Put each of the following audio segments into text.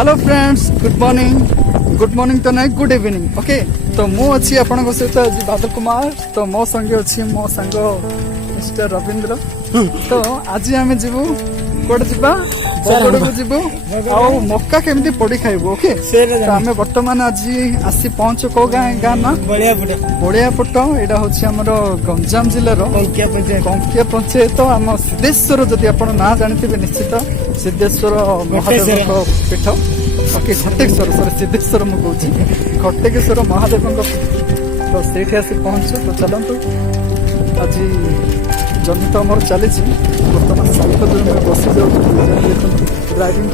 Hello friends, good morning तो नहीं, good evening. Okay, तो मु अच्छी आपन सहित आज बादल कुमार, तो मो संगे अच्छी मो संग मिस्टर रविंद्र। तो आज आम जीवु कोड जीवा बगड़ को जीवु आ मक्का केमती पड़ी खाइबु। ओके, तो आम बर्तमान आज आसी पहुंचु को गाँ ना बड़ियापट। यहाँ हूँ आम गंजाम जिलार कंकिया पंचायत आम सिद्धेश्वर। जदि आप ना जानी निश्चित सिद्धेश्वर महादेव पीठ। ओके, घटेश्वर सॉरी सिद्धेश्वर मुझे घटेश्वर महादेव तो से आसी पहुंचु। तो चलतु आज जर्नी तो आमर चली बर्तमान साइकेल में बसी जाऊँ ड्राइविंग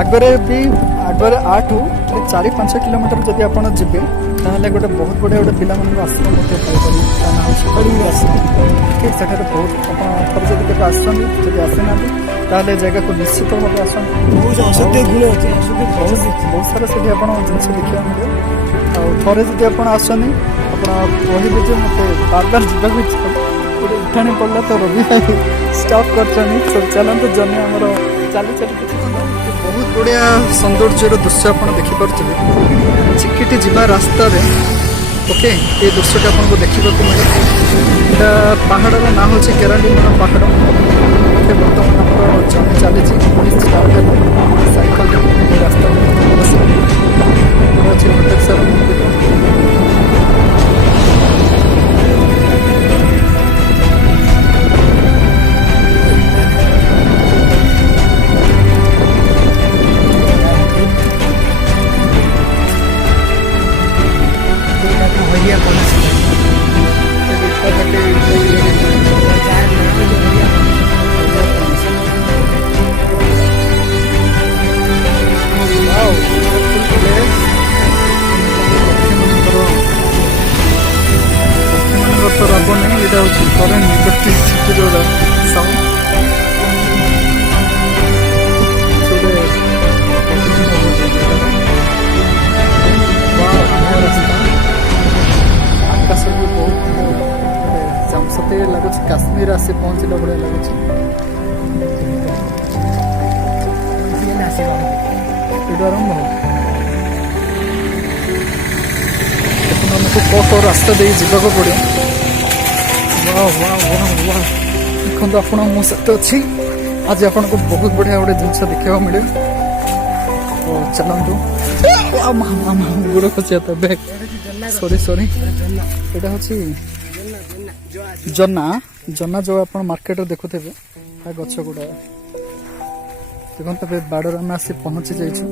आगरे भी आगरे 8-4-5 किलोमीटर जदि आप जी गोटे बहुत बढ़िया गोटे पिला आश्रम सेठार बहुत थर जब केवे आसना जब जगह को निश्चित भाव आसते बहुत सारा से जिन देखा मिले। थे जब आप आसनी कहले जो मतलब बार बार जावाक इच्छा उठाणी पड़ा तो रवि स्टॉप कर चलते जर्नी आमर चली चली बहुत बढ़िया सौंदर्यर दृश्य आप देखिपे चिकिटी जीवा रास्ता रे। ओके, ये दृश्य आपको देखा मिले। पहाड़ ना हूँ केराली पहाड़। बर्तमान आम जर्नी चली साइकेल रास्ता अच्छे घटेश्वर मंदिर। लगुच काश्मीर आसी पहुंचला भाया लगुच। आरंभ आमको कौ रास्ता दे जावाक पड़े। देखो आप मो सहित अच्छी आज आपको बहुत बढ़िया गोटे जिन देखा मिले। तो चलतु गोड़ खसी बैग सॉरी सॉरी यहाँ हूँ जन्ना जो आप मार्केट देखुथे गछ गुड़ा देखते बाड़र आम आसी पहुंची जाइए।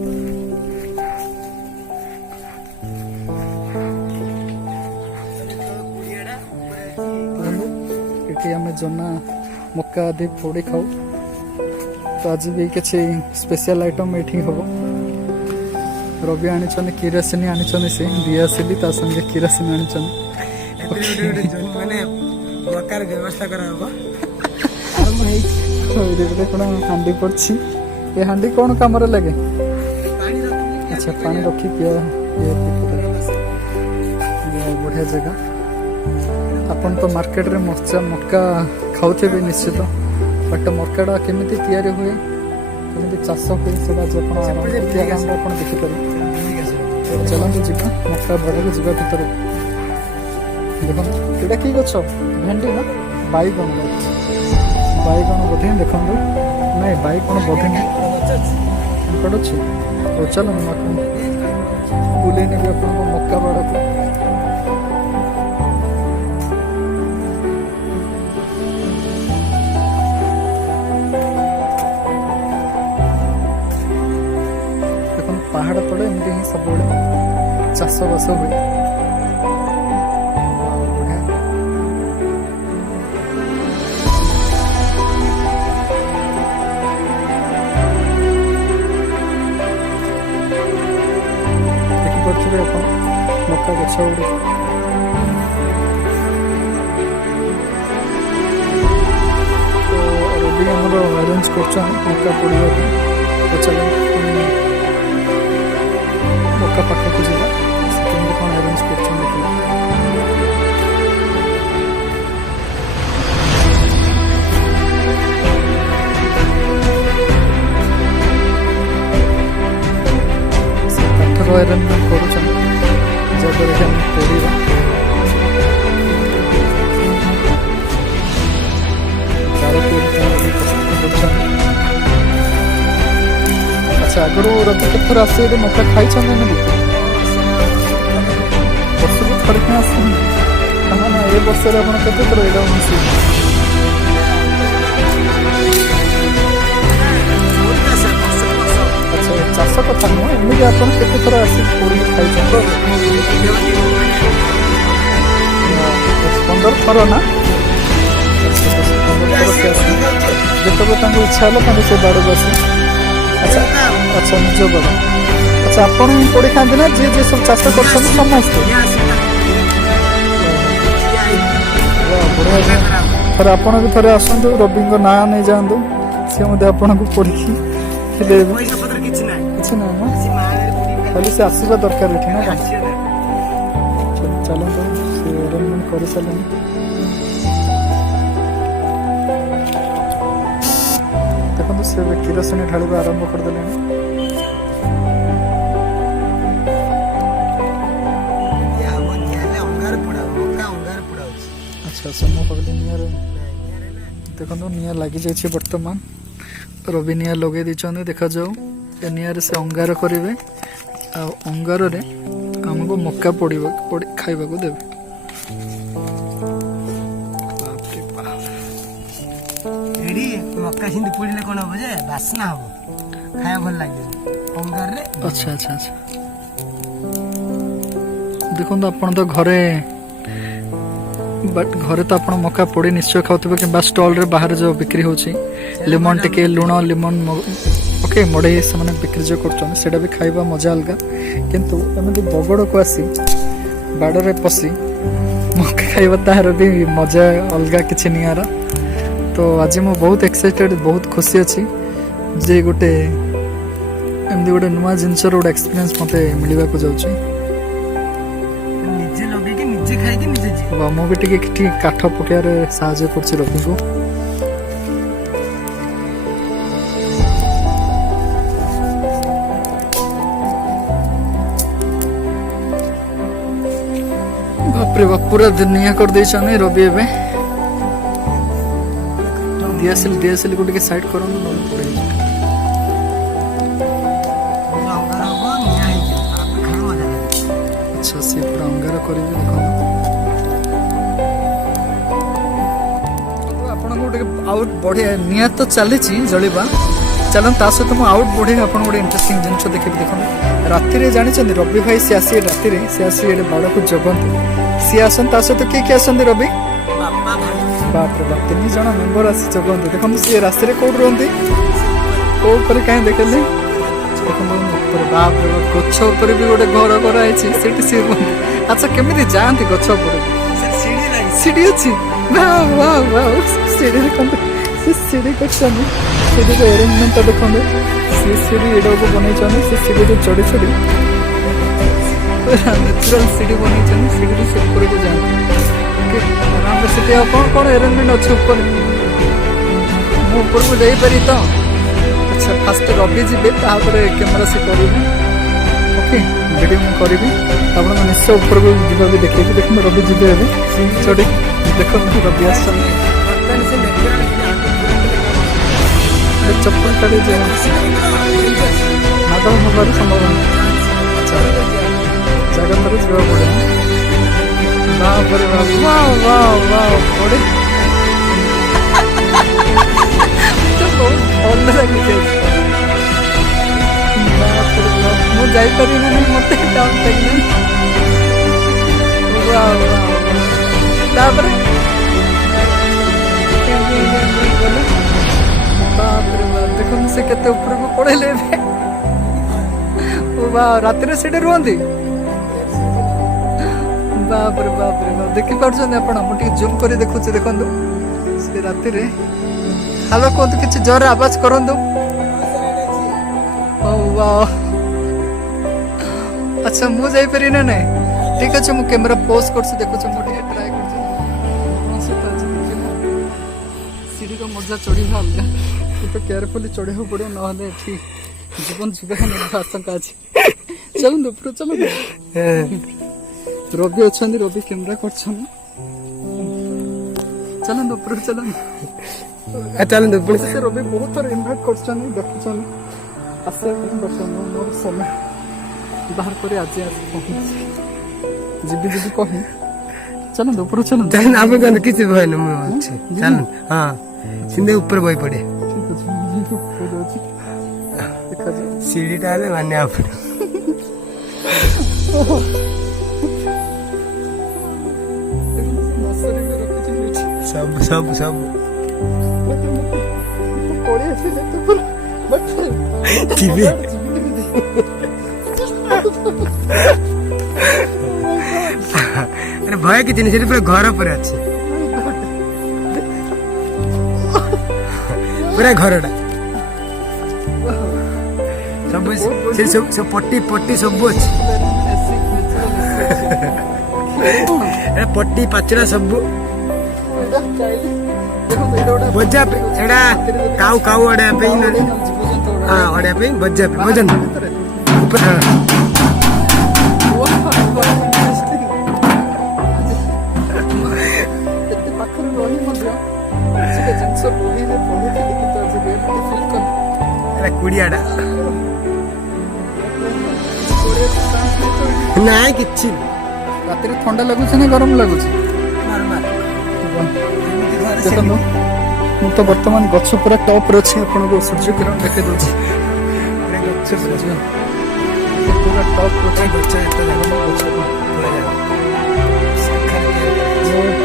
आम जन्ना मक्का आदि पोड़ी खाऊ। तो आज भी किसी स्पेशल आइटम ये हम रवि आनी किरोसिनी आनी से दियासिली संगे किरोसिनी आनी मकार व्यवस्था करा हांडी पड़ी। ये हांडी कौन कम लगे? अच्छा, पानी रखी पिया बढ़िया जगह। आपन तो मार्केट रे मक्का खाऊे निश्चित, बट मक्काटा केमी तैयारी हुए केमी चाष हुए से देखिपारे। चलते जीवा मक्का बड़ को जीवा भर देखो ये कि गछ भेंडी ना बैगन बोधे देखो ना बैगन बोधे नहीं अच्छे। तो चलो बुले ने मक्का बाड़ को। देखो पहाड़ पड़े एमती ही सब चाष बास हुए। ଉଡେ। ତ ରବି ଆମର ଆରେଞ୍ଜ କରୁଛନ୍ତି ମକା ପୋଡ଼ିବାକୁ। ତ ଚାଲ ମକା ପାଖକୁ ଯିବା, ସେ କେମିତି କ'ଣ ଆରେଞ୍ଜ କରୁଛନ୍ତି ଦେଖିବା। ଆରେଞ୍ଜମେଣ୍ଟ କରୁଛନ୍ତି ଯାହାଦ୍ୱାରା କି ଆମେ ପୋଡ଼ିବା। ଆଚ୍ଛା, ଆଗରୁ ରବି କେତେଥର ଆସି ଏଠି ମକା ଖାଇଛନ୍ତି ଏମିତି? ବର୍ଷକୁ ଥରେ କିଣା ଆସୁଛନ୍ତି। ତାମାନେ ଏ ବର୍ଷରେ ଆପଣ କେତେଥର ଏଇଟା ମିଶିବେ? ଆଚ୍ଛା, ଚାଷ କଥା ନୁହଁ, ଏମିତି ଆପଣ କେତେଥର ଆସି ପୋଡ଼ିକି ଖାଇଛନ୍ତି? 10-15 ଥର ନା? ଯେତେବେଳେ ତାଙ୍କୁ ଇଚ୍ଛା ହେଲା ତାଙ୍କୁ ସେ ବାଡ଼କୁ ଆସି। ଆଚ୍ଛା ଆଚ୍ଛା, ନିଜ ବାଡ଼। ଆଚ୍ଛା, ଆପଣ ହିଁ ପୋଡ଼ି ଖାଆନ୍ତି ନା ଯିଏ ଯିଏ ସବୁ ଚାଷ କରୁଛନ୍ତି ସମସ୍ତେ? ବଢ଼ିଆ। ଥରେ ଆପଣ ବି ଥରେ ଆସନ୍ତୁ, ରବିଙ୍କ ନାଁ ନେଇଯାଆନ୍ତୁ, ସିଏ ମଧ୍ୟ ଆପଣଙ୍କୁ ପୋଡ଼ିକି ଖିଲେଇବେ। କିଛି ନାହିଁ ନା, ଖାଲି ସେ ଆସିବା ଦରକାର ଏଠି ନା କ'ଣ? ଚାଲନ୍ତୁ, ସେ ଆରେଞ୍ଜମେଣ୍ଟ କରିସାରିଲେଣି। ଦେଖନ୍ତୁ, ସେ ଏବେ କିରୋସିନି ଢାଳିବା ଆରମ୍ଭ କରିଦେଲେଣି। ଆଚ୍ଛା ଆଚ୍ଛା, ମୁଁ କହିଲି ନିଆଁରେ। ଦେଖନ୍ତୁ, ନିଆଁ ଲାଗିଯାଇଛି ବର୍ତ୍ତମାନ। ରବି ନିଆଁ ଲଗାଇ ଦେଇଛନ୍ତି, ଦେଖାଯାଉ। ଏ ନିଆଁରେ ସେ ଅଙ୍ଗାର କରିବେ, ଆଉ ଅଙ୍ଗାରରେ ଆମକୁ ମକା ଖାଇବାକୁ ଦେବେ। ମକା ସେମିତି ପୋଡ଼ିଲେ କ'ଣ ହବ ଯେ ବାସ୍ନା ହବ, ଖାଇବା ଭଲ ଲାଗିବ ଅଙ୍ଗାରରେ। ଆଚ୍ଛା ଆଚ୍ଛା ଆଚ୍ଛା, ଦେଖନ୍ତୁ ଆପଣ ତ ଘରେ ତ ଆପଣ ମକା ପୋଡ଼ି ନିଶ୍ଚୟ ଖାଉଥିବେ, କିମ୍ବା ଷ୍ଟଲ୍ରେ ବାହାରେ ଯେଉଁ ବିକ୍ରି ହେଉଛି ଲେମନ ଟିକେ ଲୁଣ ଲେମନ ଓକେ ମଡ଼େଇ ସେମାନେ ବିକ୍ରି ଯେଉଁ କରୁଛନ୍ତି, ସେଇଟା ବି ଖାଇବା ମଜା ଅଲଗା। କିନ୍ତୁ ଏମିତି ବଗଡ଼କୁ ଆସି ବାଡ଼ରେ ପଶି ମକା ଖାଇବା, ତାହାର ବି ମଜା ଅଲଗା କିଛି ନିଆରା। ତ ଆଜି ମୁଁ ବହୁତ ଏକ୍ସାଇଟେଡ଼, ବହୁତ ଖୁସି ଅଛି ଯେ ଗୋଟେ ଏମିତି ଗୋଟେ ନୂଆ ଜିନିଷର ଗୋଟେ ଏକ୍ସପିରିଏନ୍ସ ମୋତେ ମିଳିବାକୁ ଯାଉଛି। ନିଜେ ଲଗେଇକି ନିଜେ ଖାଇକି ନିଜେ ଯିବ। ମୁଁ ବି ଟିକେ କାଠ ପକେଇବାରେ ସାହାଯ୍ୟ କରୁଛି ରବିଙ୍କୁ। ବାପରେ ବାପ, ପୁରା ନିଆଁ କରିଦେଇଛନ୍ତି ରବି। ଏବେ ଦିଆସିଲି ଟିକେ ସାଇଡ୍ କରନ୍ତୁ, ନହେଲେ ପଡ଼ିଯିବ। ଆଚ୍ଛା, ସେ ପୁରା ଅଙ୍ଗାର କରିବେ। ଦେଖନ୍ତୁ, ଆପଣଙ୍କୁ ଟିକେ ଆଉଟ୍ ବଢ଼ିଆ ନିଆଁ ତ ଚାଲିଛି ଜଳିବା। ଚାଲନ୍ତୁ, ତା ସହିତ ମୁଁ ଆଉଟ୍ ବଢ଼ିଆ ଆପଣଙ୍କୁ ଗୋଟେ ଇଣ୍ଟରେଷ୍ଟିଂ ଜିନିଷ ଦେଖିବି। ଦେଖନ୍ତୁ, ରାତିରେ ଜାଣିଛନ୍ତି ରବି ଭାଇ ସିଏ ଆସି ରାତିରେ ଏଠି ବାଡ଼କୁ ଜଗନ୍ତି। ସିଏ ଆସନ୍ତି, ତା ସହିତ କିଏ ଆସନ୍ତି ରବି? ବାପରେ ବାପ, 3 ଜଣ ମେମ୍ବର ଆସି ଜଗନ୍ତି। ଦେଖନ୍ତୁ, ସିଏ ରାସ୍ତାରେ କୋଉଠି ରୁହନ୍ତି? କୋଉ ଉପରେ କାହିଁ ଦେଖିଲେ? ଦେଖନ୍ତୁ, ଉପରେ ବାପରେ ବାପ, ଗଛ ଉପରେ ବି ଗୋଟେ ଘର କରାହେଇଛି, ସେଠି ସିଏ ରୁହନ୍ତି। ଆଚ୍ଛା, କେମିତି ଯାଆନ୍ତି ଗଛ ଉପରେ? ସିଡ଼ି ଅଛି। ସିଡ଼ି ଦେଖନ୍ତୁ, ସେ ସିଡ଼ି କରିଛନ୍ତି। ସିଡ଼ିର ଆରେଞ୍ଜମେଣ୍ଟଟା ଦେଖନ୍ତୁ, ସେ ସିଡ଼ି ଏଇଟାକୁ ବନେଇଛନ୍ତି। ସେ ସିଡ଼ିରୁ ଚଢ଼ି ନ୍ୟାଚୁରାଲ ସିଡ଼ି ବନେଇଛନ୍ତି, ସିଡ଼ିରୁ ସେ ଉପରକୁ ଯାଆନ୍ତି। ଆରାମରେ ସେଠି ଆଉ କ'ଣ ଆରେଞ୍ଜମେଣ୍ଟ ଅଛି ଉପରେ? ମୁଁ ଉପରକୁ ଯାଇପାରିବି ତ? ଆଚ୍ଛା, ଫାଷ୍ଟ ରବି ଯିବେ, ତାପରେ କ୍ୟାମେରା ସେ କରିବେ। ଓକେ, ଭିଡ଼ିଓ ମୁଁ କରିବି, ଆପଣଙ୍କୁ ନିଶ୍ଚୟ ଉପରକୁ ଯିବା ବି ଦେଖେଇବି। ଦେଖନ୍ତୁ, ରବି ଯିବେ ଏବେ ଚଢ଼ି। ଦେଖନ୍ତୁ, ରବି ଆସିଛନ୍ତି। ଚପଲ କାଢ଼ି ମାଡ଼ ହେବାର ସମ୍ଭାବନା। ଆଚ୍ଛା, ଜାଗା ଥରେ ଯିବାକୁ ପଡ଼ିବ। ବାପରେ ବାପ, ପଡ଼େ ବହୁତ ଭଲ ଲାଗୁଛି। ମୁଁ ଯାଇପାରିବି ନା ନାହିଁ, ମୋତେ ଡାଉନ୍ ଲାଗିଲାନି। ତାପରେ ବାପରେ ବାପ, ଦେଖନ୍ତୁ ସେ କେତେ ଉପରକୁ ପଳେଇଲେ ଏବେ। ରାତିରେ ସେଠି ରୁହନ୍ତି। बाप रे बाप रे बाप देखि पारछन आपण मुझे जूम कर देखु देखु से राति रे हेलो कहतु किसी जोर आवाज करंतु ओ वाह अच्छा मु जाई परि ना नहीं ठीक अच्छे मु कैमरा पोस्ट कर देखु मुझे ट्राई कर सीढ़ी का मजा चढ़ी अलग तो केयरफुली चढ़े पड़ो ना जीवन जीवन आशंका अच्छे चलते ऊपर चलते रवि अच्छा रवि कैमरा कर चलते ऊपर चलते से रवि बहुत थर इनभाइट कर देखुन आशा मोर समय बाहर कर आज जीवी जीवी कही चलते ऊपर चलते आम कौन किसी भय चल हाँ सीधे ऊपर बही पड़े सीढ़ी टाइम मान्य सब सब सब अरे भय कि नहीं पूरा घर पर अच्छे पूरा घर सब सब पट्टी पट्टी सब अच्छे पट्टी पाचरा सब बजा एड़ा काउ काउ अड़े पे हां अड़े पे बजा पे वजन ऊपर अरे कुड़ियाडा नाइ किछि रात ठंडा लगुच ना गरम लगुच देखो मु तो बर्तमान गछ पूरा टॉप रे अछि आपन को सूर्य किरण देखे दोछि पूरा टॉप रे गछ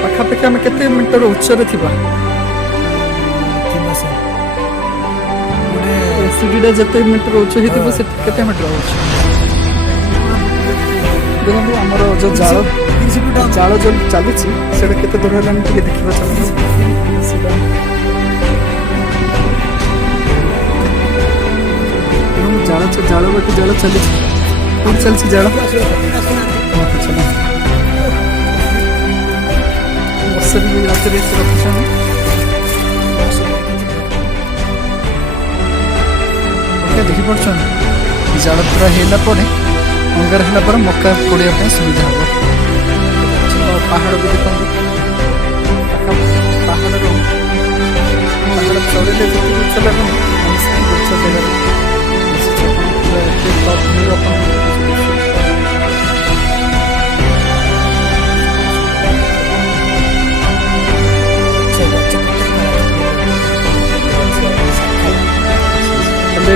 पाखा पाखा में केते मीटर उच्चरे थिबा सीढ़ीटा जते मीटर उच्च हेतिबो से केते मीटर उच्च देखो आमर जो जाल जाल जो चली से केते दूर है देखा जाल जाल बाटे जाल चली चलती जाल वर्षा भी रात देखी पार्छ जाल पूरा है अंगार है मक्का पड़ाई सुविधा हम पहाड़ भी देखो पहाड़ चढ़े जो उच्च लगुन उच्च जगह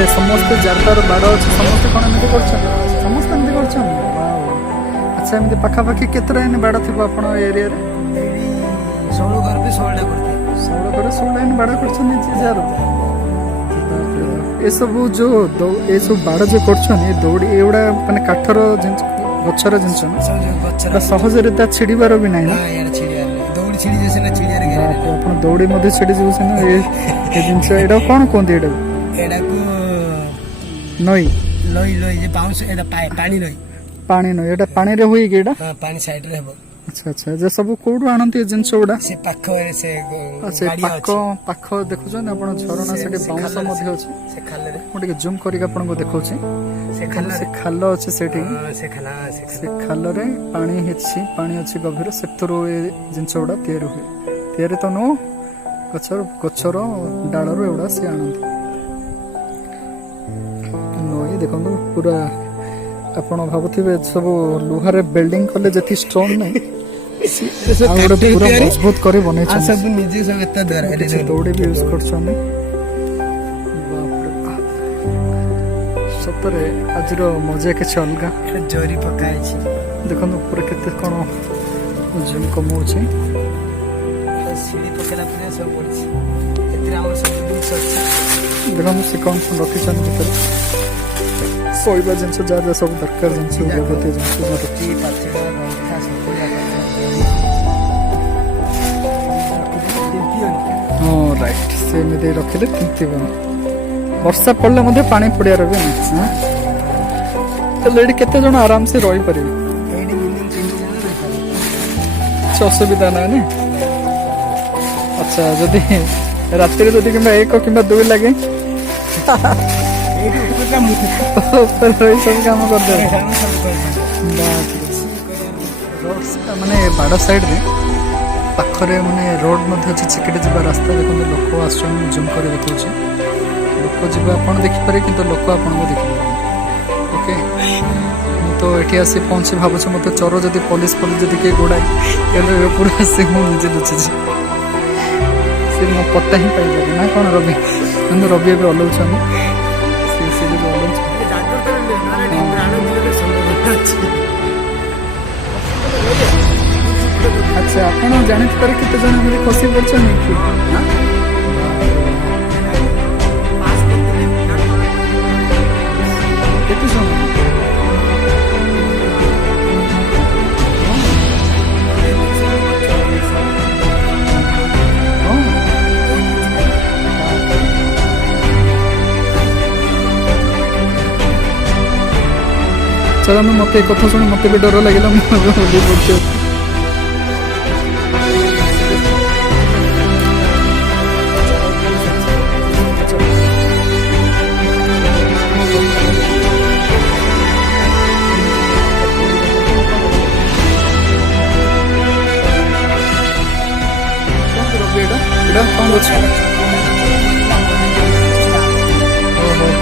समस्त जार बाड़ अच्छे समस्ते कौन एमती कर समस्त एमती कर अच्छा एमती पखापाखि केतरा बाड़ थी आप एरिया 16 घर भी 16 करते 16 घर 16 बाड़ कर जार ये सब जो ये सब बाड़ जो कर दौड़ी एगुड़ा मानने काठर गचर जिन सहजरे छिड़बार भी ना दौड़ी छिड़ी जाऊँ ये जिन एटा कौन कहते नई लई लई जे बाउंस एटा पानी नई पानी नई एटा पानी रे होई गेडा हां पानी साइड रे हेबो अच्छा अच्छा जे सब कोडू आनंती जिंस उडा से पाखो से गाड़ी पाखो पाखो देखु जन आपण झरना सेठी बाउंस मध्ये अछि से खाल रे मोटे जूम करी आपण को देखौ छी से खाल अछि सेठी से खाल रे पानी हेछि पानी अछि गभीर सेक्टर ए जिंस उडा तयार होई तयार त नो गछर डाळर एवडा से आनंदी देखो पूरा आपण भावुथिबे सब लुहार बिल्डिंग कले जति स्ट्रांग नै पूरा मजबूत करे बनै छै सब निजे सब एता दर दौड़ी भी यूज कर छने सतरे आजर मजा के अलगा जोरी पकाई छी देखो पूरा केते कोन जिम कमो छै सीढ़ी पकेला पूरा सब पड़ी एतरा हमर सब दिन सच देखो से कौन रखी छन भीतर सोइबा जिनस जहाँ सब दरकार जिनस पाचड़ा ଯଦି ରଖିଲେ ତିନ୍ତିବନି। ବର୍ଷା ପଡ଼ିଲେ ମଧ୍ୟ ପାଣି ପଡ଼ିବାର ବି ନାହିଁ। ହଁ? ତାହେଲେ ଏଠି କେତେ ଜଣ ଆରାମସେ ରହିପାରିବେ, ଏଇଠି ମିନିମମ୍ 3 ଜଣ ରହିପାରିବେ। କିଛି ଅସୁବିଧା ନାହିଁ ନା। ଆଚ୍ଛା, ଯଦି ରାତିରେ ଯଦି କିମ୍ବା 1 କିମ୍ବା 2 ଲାଗେ ଏଇଠି ଉପରେ ମୁଁ ଉପରେ ରହି ସବୁ କାମ କରିଦେବେ। ସବୁ କରିଦେବି। ମାନେ ବାଡ଼ ସାଇଡ଼ରେ ପାଖରେ ମାନେ ରୋଡ଼ ମଧ୍ୟ ଅଛି, ଚିକିଟି ଯିବା ରାସ୍ତା। ଦେଖନ୍ତୁ ଲୋକ ଆସୁଛନ୍ତି, ମୁଁ ଜୁମ୍ କରି ଦେଖାଉଛି। ଲୋକ ଯିବା ଆପଣ ଦେଖିପାରିବେ କିନ୍ତୁ ଲୋକ ଆପଣଙ୍କୁ ଦେଖିପାରିବେ। ଓକେ, ମୁଁ ତ ଏଠି ଆସି ପହଞ୍ଚି ଭାବୁଛି ମୋତେ ଚୋର ଯଦି ପୋଲିସ ଯଦି କିଏ ଗୋଡ଼ାଏ ତାହେଲେ ପୁରା ଆସି ମୁଁ ନିଜେ ଲୁଚିଛି, ସେ ମୋ ପତ୍ତା ହିଁ ପାଇପାରେ ନା କ'ଣ ରବି? କିନ୍ତୁ ରବି ଏବେ ଓହ୍ଲାଉଛନ୍ତି, ସେ ବି ଓହ୍ଲାଉଛି। ଜାଗ୍ରତ ରହିଲେ ନହେଲେ ପ୍ରାଣ ଯିବାର ସମ୍ଭାବନା ଅଛି। ଆଚ୍ଛା, ଆପଣ ଜାଣିଥିବାରେ କେତେ ଜଣ ଏମିତି ଖସି ପଡ଼ିଛନ୍ତି କି? ହଁ? କେତେ ଜଣ? ହଁ। ଚାଲ ମୋତେ ଏ କଥା ଶୁଣି ମୋତେ ବି ଡର ଲାଗିଲା, ମୁଁ ଏବେ ଓହ୍ଲେଇ ପଡ଼ୁଛି।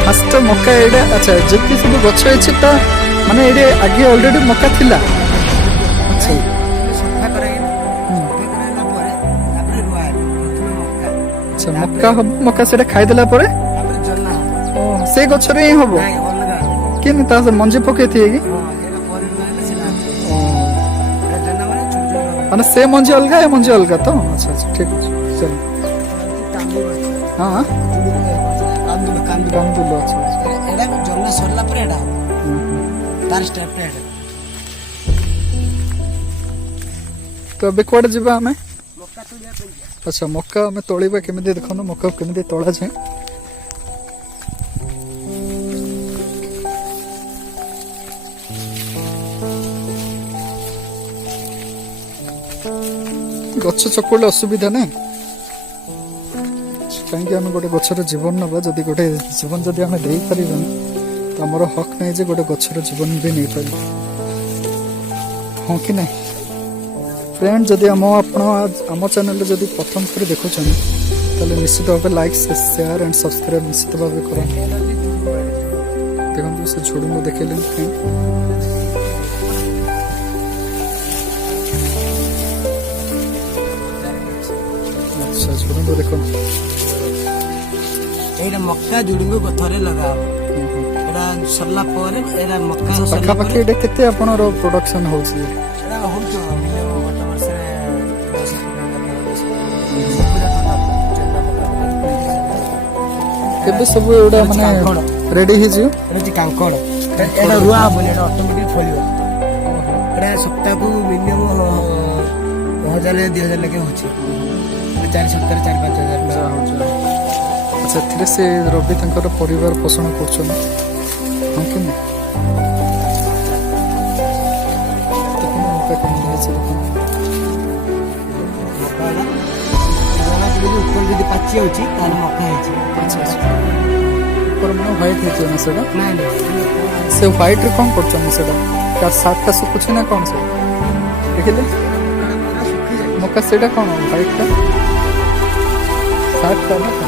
ଫାଷ୍ଟ ମକା ଏଇଟା ଆଚ୍ଛା ଯେତିକି ସବୁ ଗଛ ଅଛି ତା ମାନେ ଏଇଟା ଆଗେ ଅଲରେଡି ମକା ଥିଲା। ଆଚ୍ଛା ସଫା କରାଇଲା, ସଫା କରାଇଲା ପରେ ତାପରେ ରୁଆ ହେଲା। ପ୍ରଥମେ ମକା, ଆଚ୍ଛା ମକା ହବ, ମକା ସେଇଟା ଖାଇଦେଲା ପରେ ତାପରେ ଜହ୍ନ ହବ। ସେଇ ଗଛରେ ହିଁ ହବ। ନାଇଁ ଅଲଗା ହବ। କେମିତି ତା ମଞ୍ଜି ପକେଇଥିବେ କି? ହଁ, ସେଇଟା ପରେ ରୁଆ ହେଲେ ସେଇଟା ହବ। ଏଇଟା ଜହ୍ନ ମାନେ ଛୋଟ ଛୋଟ ହବ। ମାନେ ସେ ମଞ୍ଜି ଅଲଗା ଏ ମଞ୍ଜି ଅଲଗା ତ? ଆଚ୍ଛା ଆଚ୍ଛା ଠିକ ଅଛି ଚାଲ। କାନ୍ଦୁ ଗଛ, ହଁ କାନ୍ଦୁଲ କାନ୍ଦୁଲ। କାନ୍ଦୁଲ ଅଛି। ଏଇଟା ଜହ୍ନ ସରିଲା ପରେ ଏଇଟା ହବ, ତାର ଷ୍ଟେପଟା ଏଇଟା। ତ ଏବେ କୁଆଡ଼େ ଯିବା ଆମେ? ମକା ତୁଳିବା ପାଇଁ ଯିବା। ଆଚ୍ଛା ମକା ଆମେ ତୋଳିବା କେମିତି ଦେଖନ୍ତୁ, ମକା କେମିତି ତୋଳାଯାଏ। ଗଛ ଚକୁଳିଲେ ଅସୁବିଧା ନାହିଁ, କାହିଁକି ଆମେ ଗୋଟେ ଗଛର ଜୀବନ ନେବା? ଯଦି ଗୋଟେ ଜୀବନ ଯଦି ଆମେ ଦେଇପାରିବାନି ତ ଆମର ହକ୍ ନାହିଁ ଯେ ଗୋଟେ ଗଛର ଜୀବନ ବି ନେଇପାରିବା, ହଁ କି ନାହିଁ ଫ୍ରେଣ୍ଡ? ଯଦି ଆପଣ ଆମ ଚ୍ୟାନେଲରେ ଯଦି ପ୍ରଥମ କରି ଦେଖୁଛନ୍ତି ତାହେଲେ ନିଶ୍ଚିତ ଭାବେ ଲାଇକ୍ ସେୟାର ଆଣ୍ଡ ସବସ୍କ୍ରାଇବ ନିଶ୍ଚିତ ଭାବେ କରନ୍ତୁ। ଦେଖନ୍ତୁ ସେ ଝୁଡ଼ୁଙ୍ଗ ଦେଖେଇଲେନି ଫ୍ରେଣ୍ଡ। ଆଚ୍ଛା ଝୁଡ଼ୁଙ୍ଗ ଦେଖନ୍ତୁ, ଏଇଟା ମକା ଝୁଡୁଙ୍ଗ ଗଛରେ ଲଗା ହବ। ଏଇଟା ସରିଲା ପରେ ଏଇଟା ମକା ସରିଲା ପାଖାପାଖି ପରେ ଏଇଟା କେତେ ଆପଣର ପ୍ରୋଡକ୍ସନ ହଉଛି? ଏଇଟା ହଉଛି ମିନିମମ୍ ଗୋଟେ ବର୍ଷରେ 10 କେବେ ସବୁ ଏଗୁଡ଼ା ମାନେ କାଙ୍କଡ଼। ରେଡି ହେଇଯିବ? ଏଇଟା ହଉଛି କାଙ୍କଡ଼। ଏଇଟା ରୁଆ ହବନି, ଏଇଟା ଅଟୋମେଟିକ ଫଳିବ। ଏଇଟା ସପ୍ତାହକୁ ମିନିମମ୍ 1000-2000 ଲେଖେ ହଉଛି। 4 ସପ୍ତାହରେ 4-5 ହଜାର ଟଙ୍କା ହଉଛି। ଆଚ୍ଛା ଏଥିରେ ସେ ରବି ତାଙ୍କର ପରିବାର ପୋଷଣ କରୁଛନ୍ତି, ହଁ କି ନା? ଦେଖନ୍ତୁ ମକା କେମିତି ହେଇଛି ଦେଖନ୍ତୁ। ଉପରେ ଯଦି ପାଚି ଯାଉଛି ତାହେଲେ ମକା ହେଇଛି। ଆଚ୍ଛା ଆଚ୍ଛା ଉପରେ ମାନେ ହ୍ୱାଇଟ୍ ହେଇଥିବ ନା ସେଇଟା? ନାଇଁ ନାଇଁ, ସେ ହ୍ୱାଇଟ୍ରେ କ'ଣ କରୁଛନ୍ତି ସେଇଟା? ତାର ସାର୍ଟଟା ଶୁଖୁଛି ନା କ'ଣ ସେଇଟା ଦେଖିଲେ? ମକା ସେଇଟା କ'ଣ ହ୍ୱାଇଟ୍ଟା ସାର୍ଟଟା ନା କ'ଣ?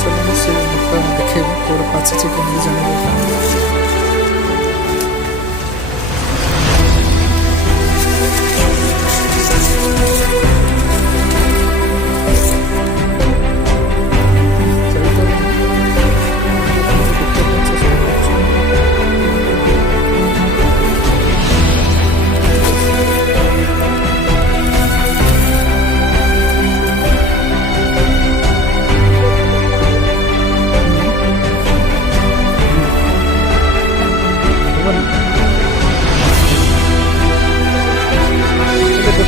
ଚାଲନ୍ତୁ ସେ ମକା ଦେଖେଇବି କେଉଁଟା ପାଚିଛି କେମିତି ଜାଣିବ।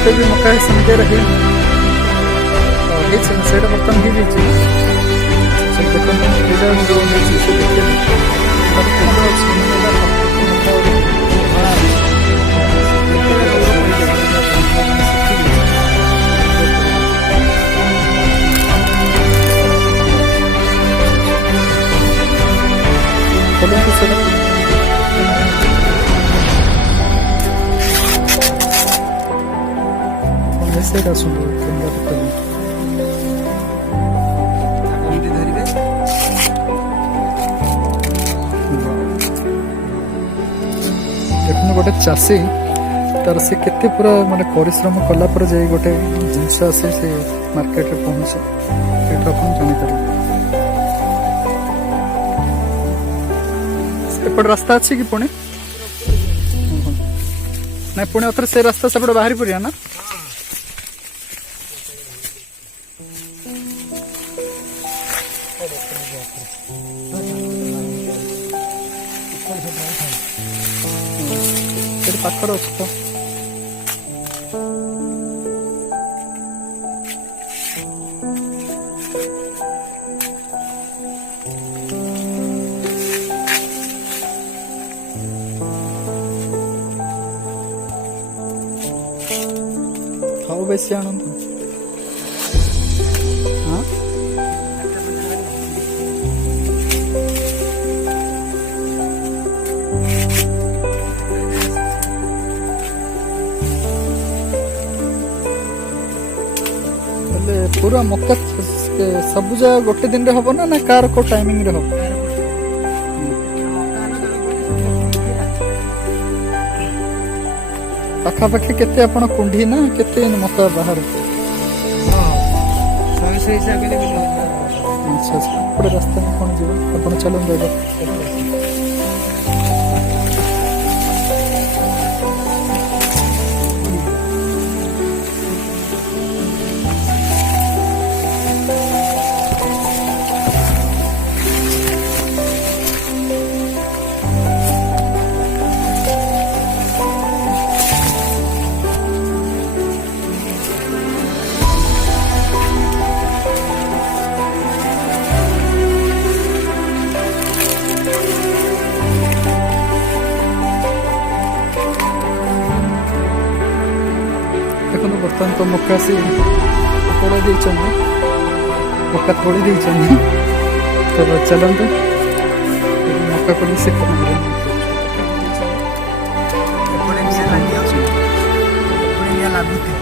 ଗୋଟେ ବି ମକା ସେମିତି ହେଇନି। ତ ହେଇଛି ନା ସେଇଟା ବର୍ତ୍ତମାନ ହେଇଯାଇଛି। ସେ ଦେଖନ୍ତୁ ଏଇଟା ଯେଉଁ ହେଇଛି ସେ ଦେଖିବେ ତାର କେମିତି ଅଛି ମାନେ ଏଇଟା ପ୍ରକୃତ ମକା ଧଳା ଅଛି। ଖୋଲନ୍ତୁ ସେଇଟା। ସେଇଟା ଶୁଣିବ କେମିତି ଖୋଲନ୍ତୁ। ଏମିତି ଧରିବେ। ଦେଖନ୍ତୁ ଗୋଟେ ଚାଷୀ ତାର ସେ କେତେ ପୁରା ମାନେ ପରିଶ୍ରମ କଲା ପରେ ଯାଇ ଗୋଟେ ଜିନିଷ ଆସି ସେ ମାର୍କେଟରେ ପହଞ୍ଚେ ଏଇଠୁ ଆପଣ ଜାଣିପାରିବେ। ଏପଟେ ରାସ୍ତା ଅଛି କି ପୁଣି? ନାଇଁ ପୁଣି ଅଥରେ ସେ ରାସ୍ତା ସେପଟେ ବାହାରି ପଡ଼ିବା ନା? ସେଠି ପାଖରେ ଅଛି ତ। ହଉ ବେଶୀ ଆଣନ୍ତୁ। ହଁ ହେଲେ ପୁରା ମକା ସବୁ ଜାଗା ଗୋଟେ ଦିନରେ ହବ ନା ନା କାହାର କୋଉ ଟାଇମିଂରେ ହବ? ପାଖାପାଖି କେତେ ଆପଣ କୁଣ୍ଢି ନା କେତେ ମକା ବାହାରେ? ହିସାବରେ ଆଚ୍ଛା ଆଚ୍ଛା ଏପଟେ ରାସ୍ତା କ'ଣ ଯିବ ଆପଣ ଚାଲନ୍ତୁ ଏବେ। ଦେଖନ୍ତୁ ବର୍ତ୍ତମାନ ତ ମକା ଆସି ଉପଡ଼େଇ ଦେଇଛନ୍ତି, ମକା ତୋଳି ଦେଇଛନ୍ତି। ତ ଚାଲନ୍ତୁ ମକା ପଡ଼ି ସେ କରିବେ। ଏପଟେ ବି ସେ ଲାଗିଯାଉଛି। ଏପଟେ ନିଆଁ ଲାଗୁଥିବ।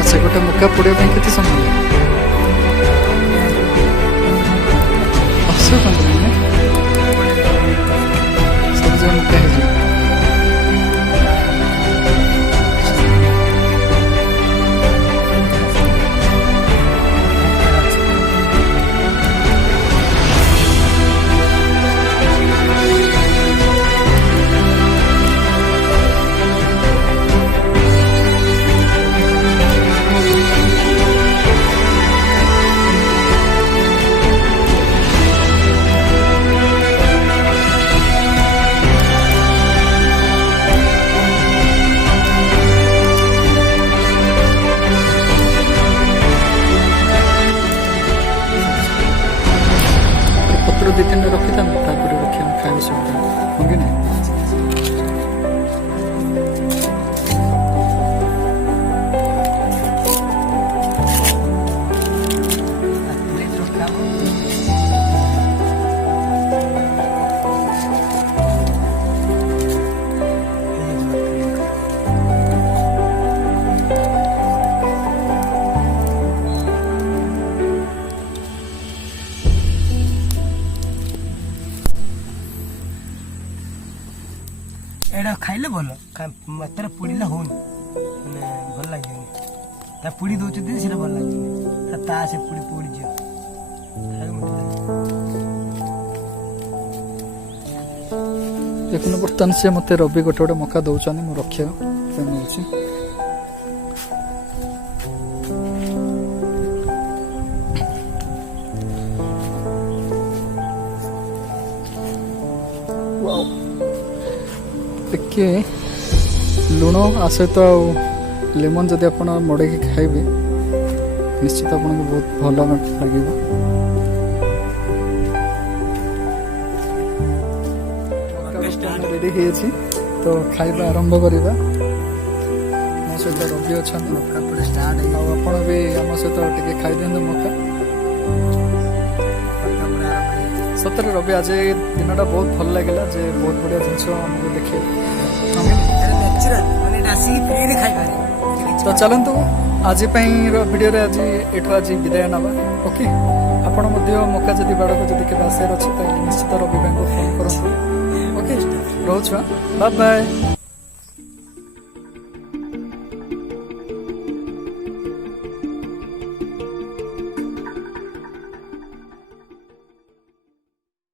ଆଚ୍ଛା ଗୋଟେ ମକା ପୋଡ଼ିବା ପାଇଁ କେତେ ସମୟ ଲାଗେ? ସବୁ ଜାଗା ମକା ହେଇଯିବ। ପତ୍ର ଦୁଇ ତିନିଟା ରଖିଥାନ୍ତୁ ତାପରେ ରଖିବା ଖାଇବା ସୁବିଧା ହଁ କି ନାହିଁ? ଏଇଟା ଖାଇଲେ ଭଲ, ମାତ୍ରା ପୋଡ଼ିଲେ ହଉନି, ମାନେ ଭଲ ଲାଗିବନି। ତା ପୋଡ଼ି ଦଉଛନ୍ତି ସେଇଟା ଭଲ ଲାଗିବନି, ତା ସେ ପୋଡ଼ି ପୋଡ଼ିଯିବ, ଖାଇବାକୁ ମିଠା ଲାଗିବ। ଦେଖୁନ ବର୍ତ୍ତମାନ ସେ ମୋତେ ରବି ଗୋଟେ ଗୋଟେ ମକା ଦଉଛନ୍ତି, ମୁଁ ରଖିବା ପାଇଁ ନେଉଛି। ଟିକେ ଲୁଣ ଆ ସହିତ ଆଉ ଲେମନ୍ ଯଦି ଆପଣ ମଡ଼େଇକି ଖାଇବେ ନିଶ୍ଚିତ ଆପଣଙ୍କୁ ବହୁତ ଭଲ ଲାଗିବ। ରେଡ଼ି ହେଇଯାଇଛି ତ ଖାଇବା ଆରମ୍ଭ କରିବା। ମୋ ସହିତ ରବି ଅଛନ୍ତି ମକା ପୁରା ଷ୍ଟାର୍ଟ ହେଇଗଲା। ଆଉ ଆପଣ ବି ଆମ ସହିତ ଟିକେ ଖାଇଦିଅନ୍ତୁ ମକା। ମକା ପୁରା ସତରେ ରବି ଆଜି ଦିନଟା ବହୁତ ଭଲ ଲାଗିଲା ଯେ ବହୁତ ବଢ଼ିଆ ଜିନିଷ ଆମକୁ ଦେଖେଇଲେ। ନ୍ୟାଚୁରାଲ ମାନେ ଏଇଟା ଆସିକି ଫ୍ରିରେ ଖାଇପାରେ। ତ ଚାଲନ୍ତୁ ଆଜି ପାଇଁ ଭିଡ଼ିଓରେ ଆଜି ଏଠୁ ଆଜି ବିଦାୟ ନେବା। ଓକେ, ଆପଣ ମଧ୍ୟ ମକା ଯଦି ବାଡ଼କୁ ଯଦି କେବେ ଆସିବାର ଅଛି ତାହେଲେ ନିଶ୍ଚିତ ରବି ଭାଇଙ୍କୁ ଫୋନ୍ କରନ୍ତୁ। ଓକେ, ରହୁଛୁ, ବାଏ ବାଏ।